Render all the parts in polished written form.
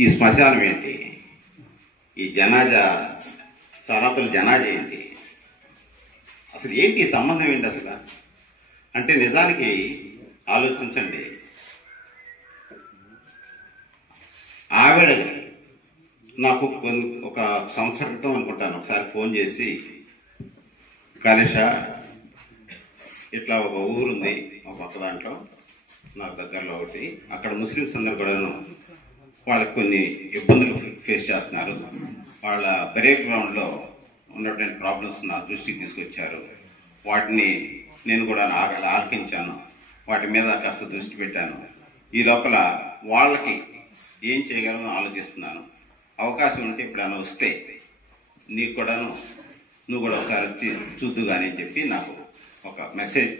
ఈ శ్మశానం ఏంటి, ఈ జనాజా సనాతుల జనాజా ఏంటి, అసలు ఏంటి సంబంధం ఏంటి అసలు అంటే నిజానికి ఆలోచించండి. ఆవిడ నాకు ఒక సంవత్సరం క్రితం అనుకుంటాను ఒకసారి ఫోన్ చేసి, కలేష ఇట్లా ఒక ఊరుంది ఒక కొత్త దాంట్లో నాకు దగ్గరలో ఒకటి, అక్కడ ముస్లిమ్స్ అందరూ కూడాను వాళ్ళకి కొన్ని ఇబ్బందులు ఫేస్ చేస్తున్నారు, వాళ్ళ బెరేల్ గ్రౌండ్లో ఉన్నటువంటి ప్రాబ్లమ్స్ నా దృష్టికి తీసుకొచ్చారు, వాటిని నేను కూడా ఆలకించాను, వాటి మీద కాస్త దృష్టి పెట్టాను. ఈ లోపల వాళ్ళకి ఏం చేయగలను ఆలోచిస్తున్నాను. అవకాశం ఉంటే ఎప్పుడైనా వస్తే నీకు కూడాను నువ్వు కూడా ఒకసారి వచ్చి చూద్దు కానీ అని చెప్పి నాకు ఒక మెసేజ్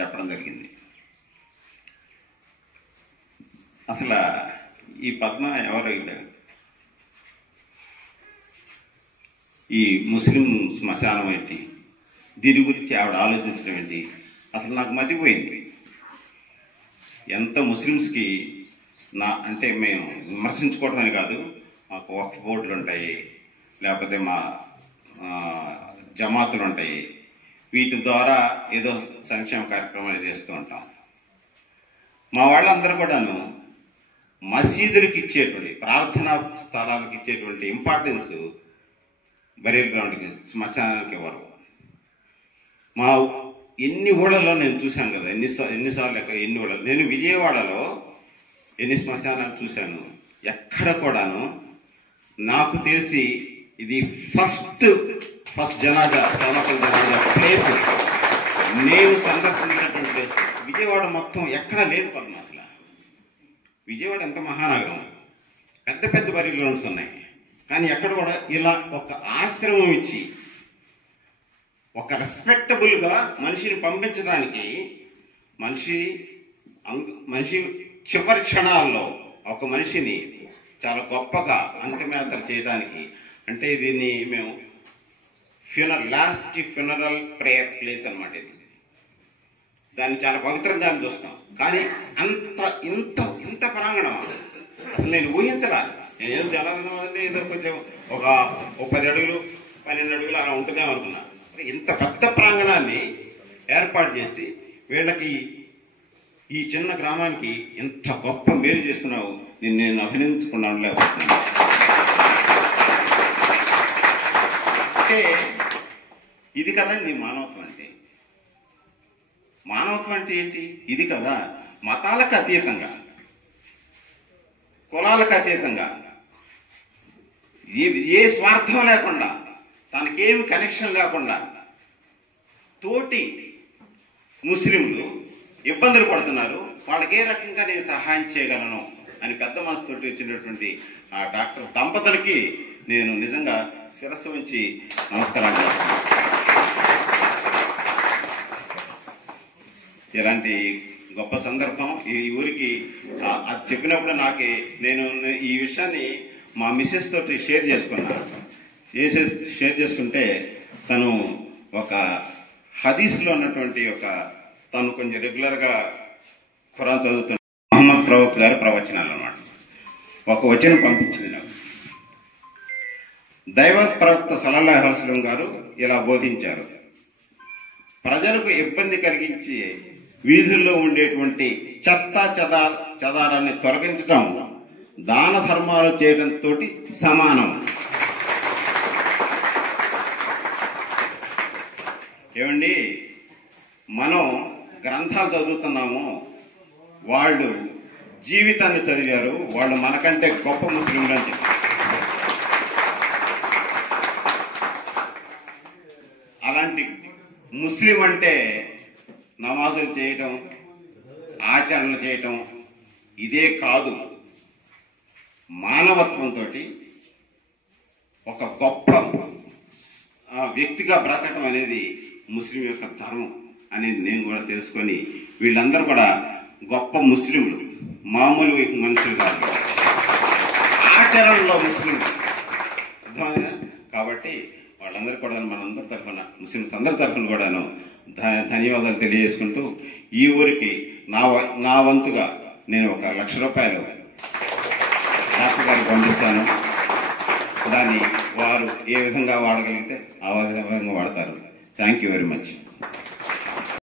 చెప్పడం జరిగింది. అసలు ఈ పద్మ ఎవరు, ఈ ముస్లిం శ్మశానం ఏంటి, దీని గురించి ఆవిడ ఆలోచించడం ఏంటి, అసలు నాకు మతిపోయింది. ఎంత ముస్లిమ్స్కి అంటే మేము విమర్శించుకోవడం అని కాదు, మాకు వక్ఫ్ బోర్డులు ఉంటాయి, లేకపోతే మా జమాతులు ఉంటాయి, వీటి ద్వారా ఏదో సంక్షేమ కార్యక్రమాలు చేస్తూ ఉంటాం. మా వాళ్ళందరూ కూడాను మసీదులకు ఇచ్చేటువంటి ప్రార్థనా స్థలాలకు ఇచ్చేటువంటి ఇంపార్టెన్స్ బరీల్ గ్రౌండ్కి శ్మశానానికి ఇవ్వరు. మా ఎన్ని ఊళ్ళలో నేను చూశాను కదా, ఎన్నిసార్లు ఎన్ని ఊళ్ళలో నేను విజయవాడలో ఎన్ని శ్మశానాలు చూశాను, ఎక్కడ కూడాను నాకు తెలిసి ఇది ఫస్ట్ జనాజా సోమకల్ జనాజా ప్లేస్ నేను సందర్శించినటువంటి ప్లేస్. విజయవాడ మొత్తం ఎక్కడ లేదు పద్మ. అసలు విజయవాడ ఎంత మహానగరం, పెద్ద పెద్ద బరీల్ గ్రౌండ్స్ ఉన్నాయి, కానీ ఎక్కడ కూడా ఇలా ఒక ఆశ్రమం ఇచ్చి ఒక రెస్పెక్టబుల్గా మనిషిని పంపించడానికి మనిషి చివరి క్షణాల్లో ఒక మనిషిని చాలా గొప్పగా అంతిమయాత్ర చేయడానికి, అంటే దీన్ని మేము లాస్ట్ ఫ్యూనరల్ ప్రేయర్ ప్లేస్ అనమాట. ఇది దాన్ని చాలా పవిత్రంగా చూస్తాం, కానీ ఇంత ప్రాంగణం అసలు నేను ఊహించలేదు. నేను ఏదో జనాదనం అంటే ఏదో కొంచెం ఒక 10 అడుగులు 12 అడుగులు అలా ఉంటుందేమో అనుకున్నా. ఇంత పెద్ద ప్రాంగణాన్ని ఏర్పాటు చేసి వీళ్ళకి ఈ చిన్న గ్రామానికి ఎంత గొప్ప మేలు చేస్తున్నావు, నేను అభినందించకుండా లేకపోతున్నాను. అంటే ఇది కదండి మానవత్వం అంటే. మానవత్వం అంటే ఏంటి? ఇది కదా, మతాలకు అతీతంగా, కులాలకు అతీతంగా, ఏ స్వార్థం లేకుండా, తనకేమి కనెక్షన్ లేకుండా తోటి ముస్లింలు ఇబ్బందులు పడుతున్నారు, వాళ్ళకి ఏ రకంగా నేను సహాయం చేయగలను అని పెద్ద మనసుతోటి వచ్చినటువంటి ఆ డాక్టర్ దంపతులకి నేను నిజంగా శిరస్సు ఉంచి నమస్కారాలు చేస్తాను. ఇలాంటి గొప్ప సందర్భం ఈ ఊరికి అది చెప్పినప్పుడు నేను ఈ విషయాన్ని మా మిస్సెస్ తోటి షేర్ చేసుకుంటే తను ఒక హదీస్లో ఉన్నటువంటి తను కొంచెం రెగ్యులర్గా ఖురాన్ చదువుతున్న మహమ్మద్ ప్రవక్త గారి ప్రవచనాలు అన్నమాట. ఒక వచనం పంపించింది నాకు. దైవ ప్రవక్త సల్లల్లాహు అలైహి వసల్లం గారు ఇలా బోధించారు, ప్రజలకు ఇబ్బంది కలిగించి వీధుల్లో ఉండేటువంటి చెత్త చెదారాన్ని తొలగించడం దాన ధర్మాలు చేయడంతో సమానం. ఏమండి, మనం గ్రంథాలు చదువుతున్నాము, వాళ్ళు జీవితాన్ని చదివారు, వాళ్ళు మనకంటే గొప్ప ముస్లింలు అని చెప్పి. అలాంటి ముస్లిం అంటే నమాజులు చేయటం, ఆచరణలు చేయటం ఇదే కాదు, మానవత్వంతో ఒక గొప్ప వ్యక్తిగా బ్రతకడం అనేది ముస్లిం యొక్క ధర్మం అనేది నేను కూడా తెలుసుకొని, వీళ్ళందరూ కూడా గొప్ప ముస్లింలు, మామూలు మనుషులు కాదు, ఆచరణలో ముస్లింలు. కాబట్టి వాళ్ళందరూ కూడా మనందరి తరఫున, ముస్లిమ్స్ అందరి తరఫున కూడాను ధన్యవాదాలు తెలియజేసుకుంటూ, ఈ ఊరికి నా వంతుగా నేను 1,00,000 రూపాయలు డాక్టర్ గారికి పంపిస్తాను. దాన్ని వారు ఏ విధంగా వాడగలిగితే ఆ విధంగా వాడతారు. Thank you very much.